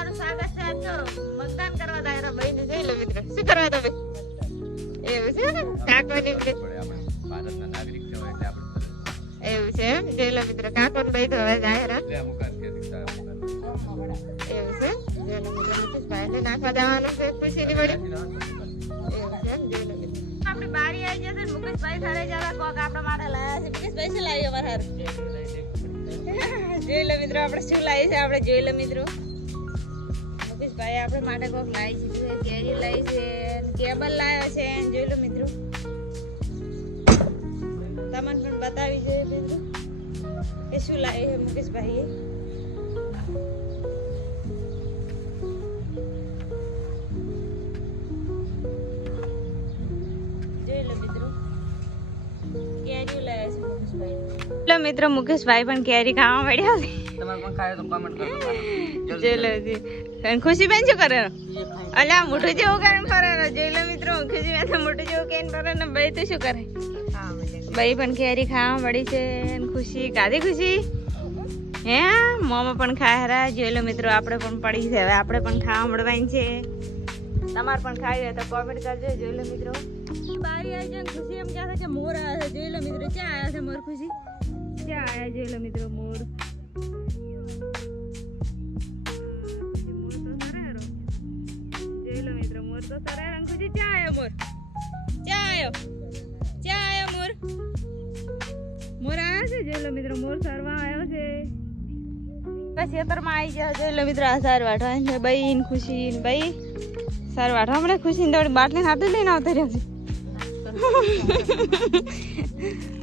તમારું સ્વાગત છે તો મતદાન કરવા દાયરા બહેન જઈ લો મિત્રો શું કરવા તમે? એવું છે ને? કાકવાની ભારતના નાગરિક કહેવાય એટલે આપણે એવું છે એમ? જઈ લો મિત્રો કાકોન ભાઈ તો હવે વાર એવું છે? જોઈ લો મિત્રો નાખવા જવાનું છે ખુશીની વળી. એવું છે એમ? જોઈ લો મિત્રો. આપણે બારી આવી જશે ને મુકેશભાઈ જવા કોક આપણા માટે લાયા છે. મુકેશભાઈ શું લાવ્યો અમારા જોઈ લો મિત્રો આપણે શું લાવી છે? આપણે જોઈ લો મિત્રો. મુકેશભાઈ આપણે માટે કોક લાવી છે, કેરી લાવી છે, કેબલ લાવ્યો છે. જોઈ લો મિત્રો. તમને પણ બતાવી જોઈએ મિત્રો. કે શું લાવ્યું છે મુકેશભાઈએ? મિત્રો. મુકેશભાઈ પણ કેરી ખાવા મળ્યા તમારે પણ ખાય તો કમેન્ટ કરજો જોઈ લો જી. અને ખુશીબેન શું કરે? અલ્યા મોઢું જેવું કરે ફરે જોઈ લો મિત્રો ખુશીબેન મોટું મોઢું જેવું કે ફરે ને ભાઈ તું શું કરે? ભાઈ પણ કેરી ખાવા મળી છે ખુશી. કાધી ખુશી? હે? મોમાં પણ ખાય હરા. જોઈ લો મિત્રો આપણે પણ પડી છે. હવે આપણે પણ ખાવા મળવાની છે. તમારે પણ ખાવી હોય તો કોમેન્ટ કરજો. જોઈ લો મિત્રો. બારી આવી જાય ખુશી એમ કહે છે કે મોર આવ્યા છે. જોઈ લો મિત્રો ક્યાં આવ્યા છે મોર ખુશી? ક્યાં આવ્યા જોઈ લો મિત્રો મોર. ખેતરમાં આવી ગયા જોઈ લો મિત્રો આ સાર વાટવા છે બઈ ને ખુશી ને બઈ સાર વાટવા હમણાં ખુશી ને દોડી બાટલી હાથે લઈને આવતા રહ્યા છે